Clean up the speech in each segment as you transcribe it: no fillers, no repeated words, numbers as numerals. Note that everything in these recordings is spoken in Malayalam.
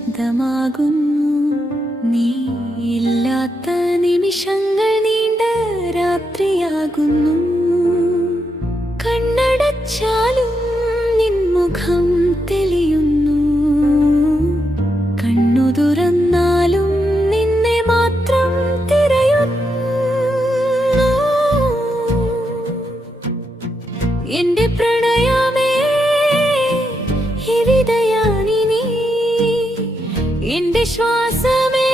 നിശബ്ദമാകുന്നു. നീ ഇല്ലാത്ത നിമിഷങ്ങൾ നീണ്ട രാത്രിയാകുന്നു. കണ്ണടച്ചാലും നിൻ മുഖം തെളിയുന്നു. കണ്ണു തുറന്നാലും നിന്നെ മാത്രം തിരയുന്നു. എന്റെ പ്രണയമേ, എവിടെയാണിനി? എന്റെ ശ്വാസമേ,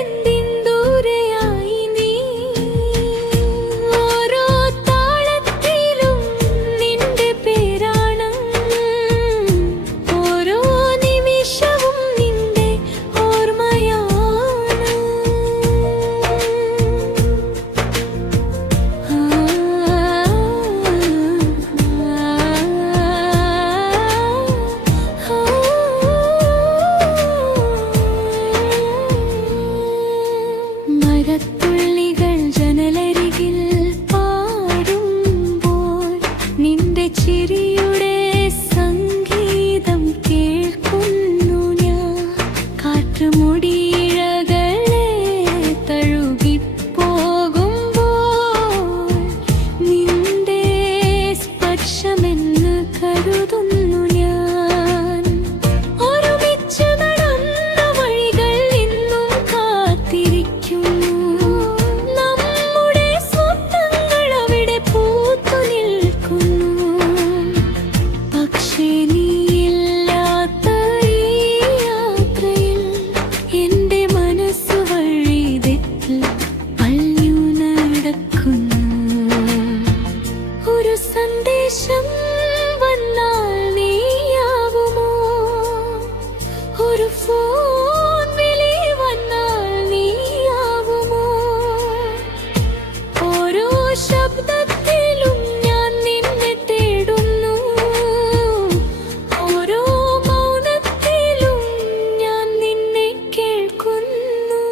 എന്തിൻ ദൂരെയായി നീ? ഓരോ താളത്തിലും നിന്റെ പേരാണ്. ഓരോ നിമിഷവും നിന്റെ ഓർമ്മയാണ്. മരത്തുള്ളികൾ ജനലരികിൽ പാടുമ്പോൾ നിന്റെ ചിരിയുടെ സംഗീതം കേൾക്കുന്നു ഞാൻ. കാറ്റുമുടിയിഴകളെ തഴുകിപ്പോകുമ്പോൾ നിന്റെ സ്പർശമെന്ന് കരുതുന്നു ഞാൻ. ഒരുമിച്ച് നടന്ന വഴികൾ ഇന്നും കാത്തിരിക്കുന്നു. നമ്മുടെ സ്വപ്നങ്ങൾ അവിടെ പൂത്തു നിൽക്കുന്നു. പക്ഷേ നീയില്ലാത്ത ഈ യാത്രയിൽ എന്റെ മനസ്സ് വഴിതെറ്റിൽ അലഞ്ഞു നടക്കുന്നു. ഒരു സന്ദേശം വന്നാൽ നീയാവുമോ? ഒരു ഫോൺ വിളി വന്നാൽ നീയാവുമോ? ഓരോ ശബ്ദത്തിലും ഞാൻ നിന്നെ തേടുന്നു. ഓരോ മൗനത്തിലും ഞാൻ നിന്നെ കേൾക്കുന്നു.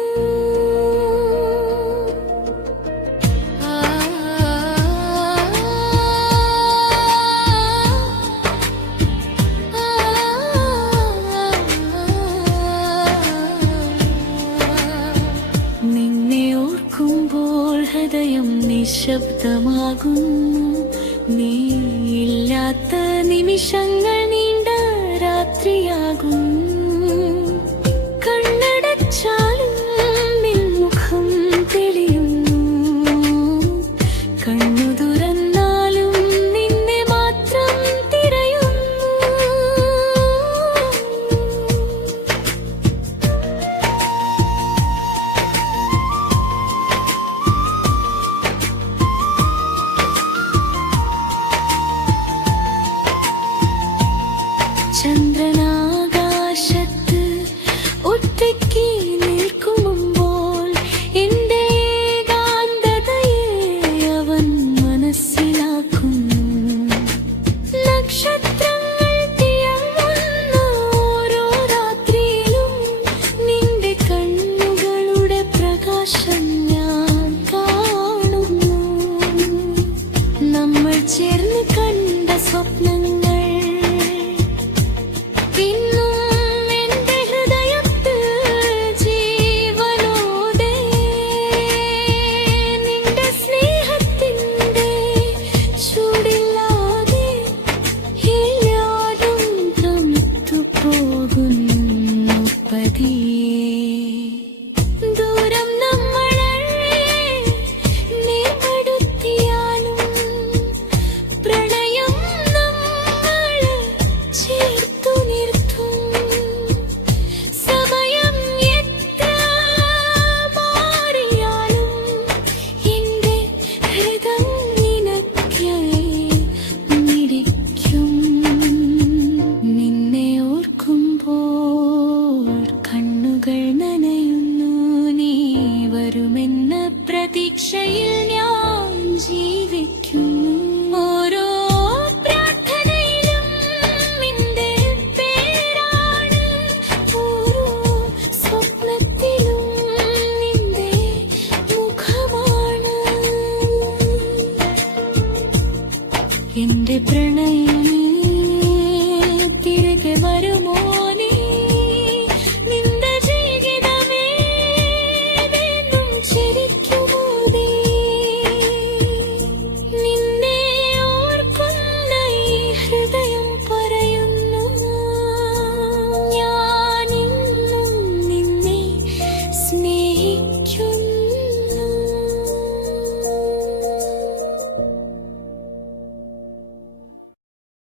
നിന്നെ ഓർക്കുമ്പോൾ ഹൃദയം നിശബ്ദമാകുന്നു. നീ ഇല്ലാത്ത നിമിഷങ്ങൾ നീണ്ട രാത്രിയാകുന്നു. കണ്ണടച്ചാലും നിൻ മുഖം തെളിയുന്നു. കണ്ണു തുറന്നാലും നിന്നെ മാത്രം തിരയുന്നു. ചന്ദ്രനാകാശത്ത് ഒറ്റയ്ക്ക് നിൽക്കുമ്പോൾ എന്റെ ഏകാന്തതയെ അവൻ മനസ്സിലാക്കുന്നു. നക്ഷത്രങ്ങൾ തിളങ്ങുന്ന ഓരോ രാത്രിയിലും നിന്റെ കണ്ണുകളുടെ പ്രകാശം ഞാൻ കാണുന്നു. നമ്മൾ ചേർന്ന് കണ്ട സ്വപ്നങ്ങൾ ഇന്നും എന്റെ ഹൃദയത്തിൽ ജീവനോടെ. നിന്റെ സ്നേഹത്തിന്റെ ചൂടില്ലാതെ എല്ലാതും തണുത്തു പോകുന്നു പതിയെ. ദൂരം നമ്മളെ നേർപ്പെടുത്തിയാലും പ്രണയം നമ്മളെ ചേർത്തു നിർത്തും. സമയം എത്ര മാറിയാലും എന്റെ ഹൃദയം നിനക്കായി മിടിക്കും. നിന്നെ ഓർക്കുമ്പോൾ കണ്ണുകൾ നനയുന്നു. നീ വരുമെന്ന പ്രതീക്ഷയിൽ ഞാൻ ജീവിക്കുന്നു.